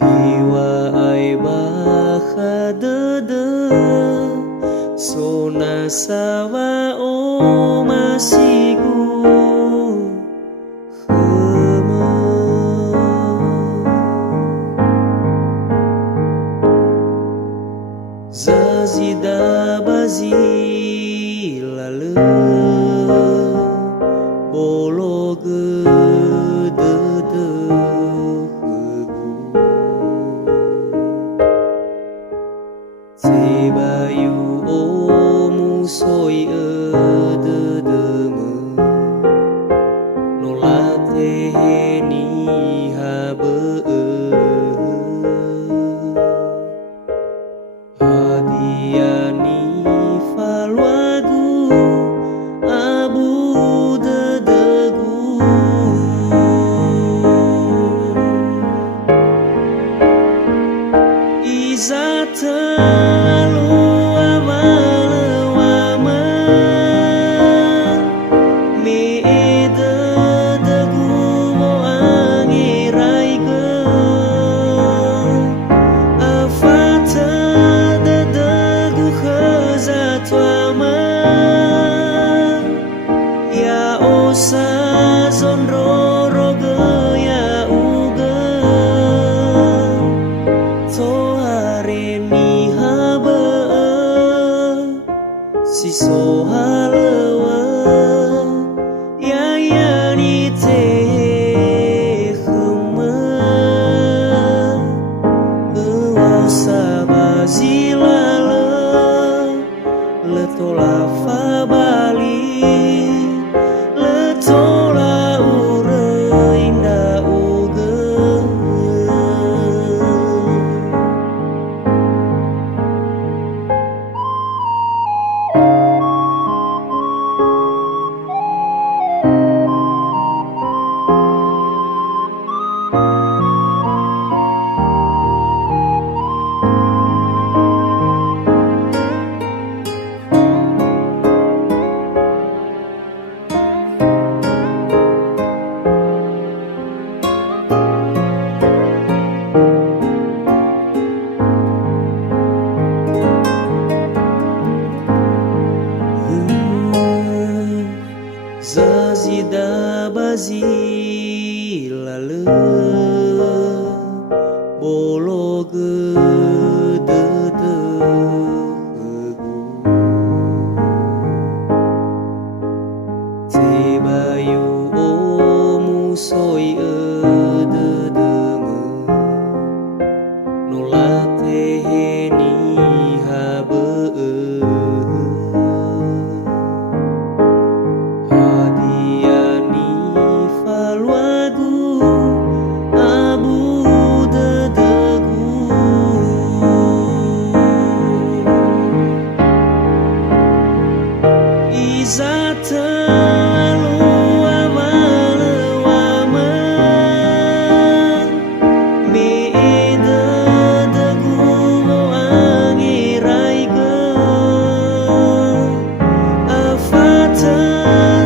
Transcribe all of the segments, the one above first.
Hiwa ai bakadede sona sawa o masigu heme zazida bazilale bologe dede Sebayu o musoi ededeme nolate ni habe hadiani falwagu abu dedegu izata Osa zonroro gaya uge to hareni habe siso halewa ya yani te khuma osa bazilala letola fabali tola urei nda uge zazida bazilale bologe dede Sebayu o musoi ededeme nolate ni habe izata lua malewama me ededegu mo angiraiga afata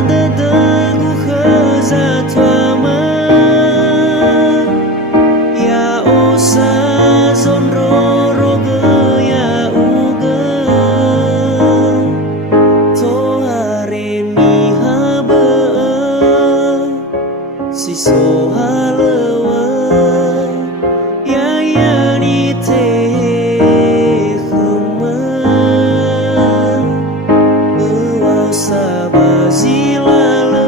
dedegu khazatwama ya osa zonroro gaya uge siso halewa ya yani te khuma osa bazilala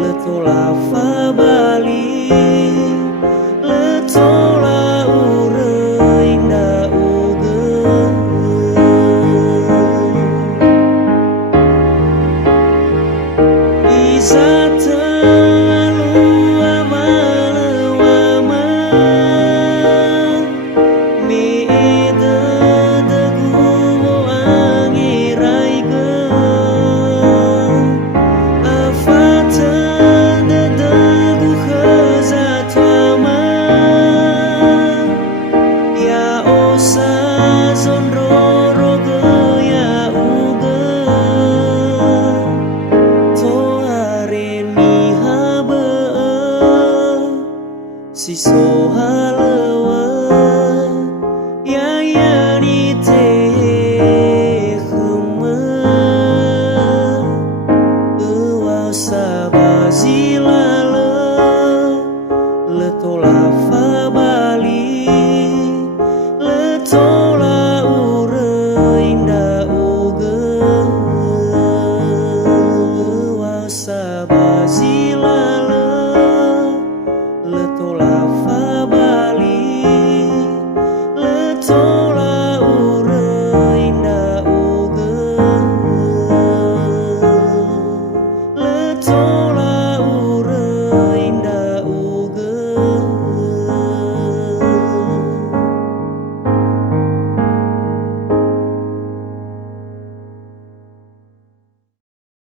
letola fabali letola urei nda uge izata lua siso halewa yayani teh khema euwa sabazilala letola fa